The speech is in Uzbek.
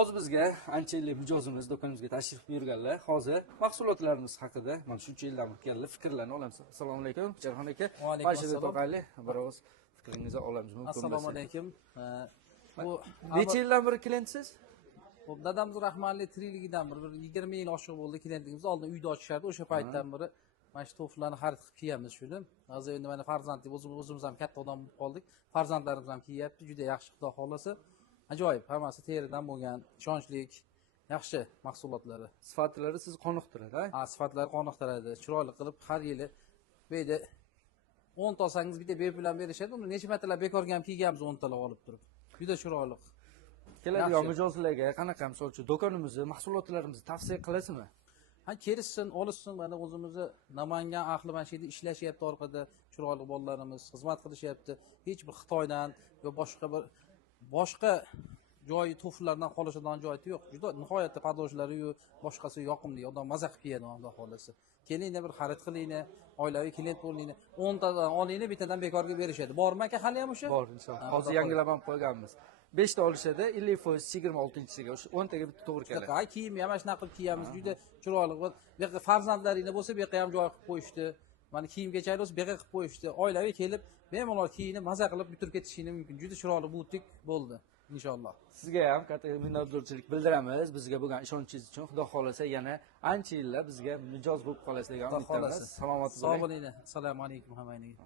Hozir bizga ancha yillik mijozimiz do'konimizga tashrif buyurganlar. Hozir mahsulotlarimiz haqida mana shuncha yildan kelganlar fikrlarni olamiz. Assalomu alaykum, Jarxon aka. Va alaykum assalom. To'qayli, biroz fikringizni olamiz mumkin bo'lsa. Assalomu alaykum. Bu Necha yildan beri klientsiz? bu dadamiz rahmatli tirikligidan bir 20 yil oshiq bo'ldi klientligimiz. Oldin uyda ochishardi. O'sha paytdan beri mana shu to'flarni xarid qilib kiyamiz shuni. Hozir endi mana farzandli o'zimiz ham katta odam bo'lib qoldik. Farzandlarimiz ham kiyyapti. Juda yaxshi, xudo xolasa. Ajoyib, hammasi teridan bo'lgan, ishonchlik, yaxshi mahsulotlari. Sifatlari sizni qoniqtiradi, Ha, sifatlari qoniqtiradi. Chiroyli qilib har yili bu yerda 10 ta olsangiz bitta bepul ham berishadi. Uni necha martalar bekorga ham kiyganmiz 10 talab olib turib. Juda chiroyli. Keladigan mijozlarga qanaqa misol uchun do'konimizni, mahsulotlarimizni tavsiya qilasizmi? Ha, kelishsin, olishsin. Mana o'zimizni Namangan ahli mana shu yerda ishlashyapti orqada. Chiroyli bolalarimiz xizmat qilishyapti. Hech bir Xitoydan yo boshqa joyi to'flardan qolishadigan joyi yo'q. Juda nihoyatda padoshlari yu boshqasi yoqimli. Odam maza qilib kiyadi, xudo xolasa. Kelinglar bir xarid qilinglar, oilaviy klient bo'linglar. 10 tadan olinglar, bittadan bekorga berishadi. Bormi aka hali ham o'sha? Bor inshaalloh. Hozir yangilab ham qo'yganmiz. 5 ta olishadi, 50% 26-siga, o'sha 10 taga bitta to'g'ri keladi. Ha, kiyim ham mana shunaqa qilib kiyamiz. Juda chiroyli. Bu yoqqa farzandlaringlar bo'lsa, bu yoqqa ham joy qilib qo'yishdi. Mana kiyimgacha bo'lsa, bu yoqqa qilib qo'yishdi. Oilaviy kelib, bemalol kiyinib, maza qilib bitirib ketishinglar mumkin. Juda chiroyli butik bo'ldi. İnşallah. Sizga ham katta minnatdorchilik bildiramiz. Bizga bo'lgan ishonchingiz uchun. Xudo xolasa yana ancha yillar bizga mijoz bo'lib qolasiz degan umiddamiz. Salomat bo'ling. Sog' bo'linglar. Assalomu alaykum hammaga.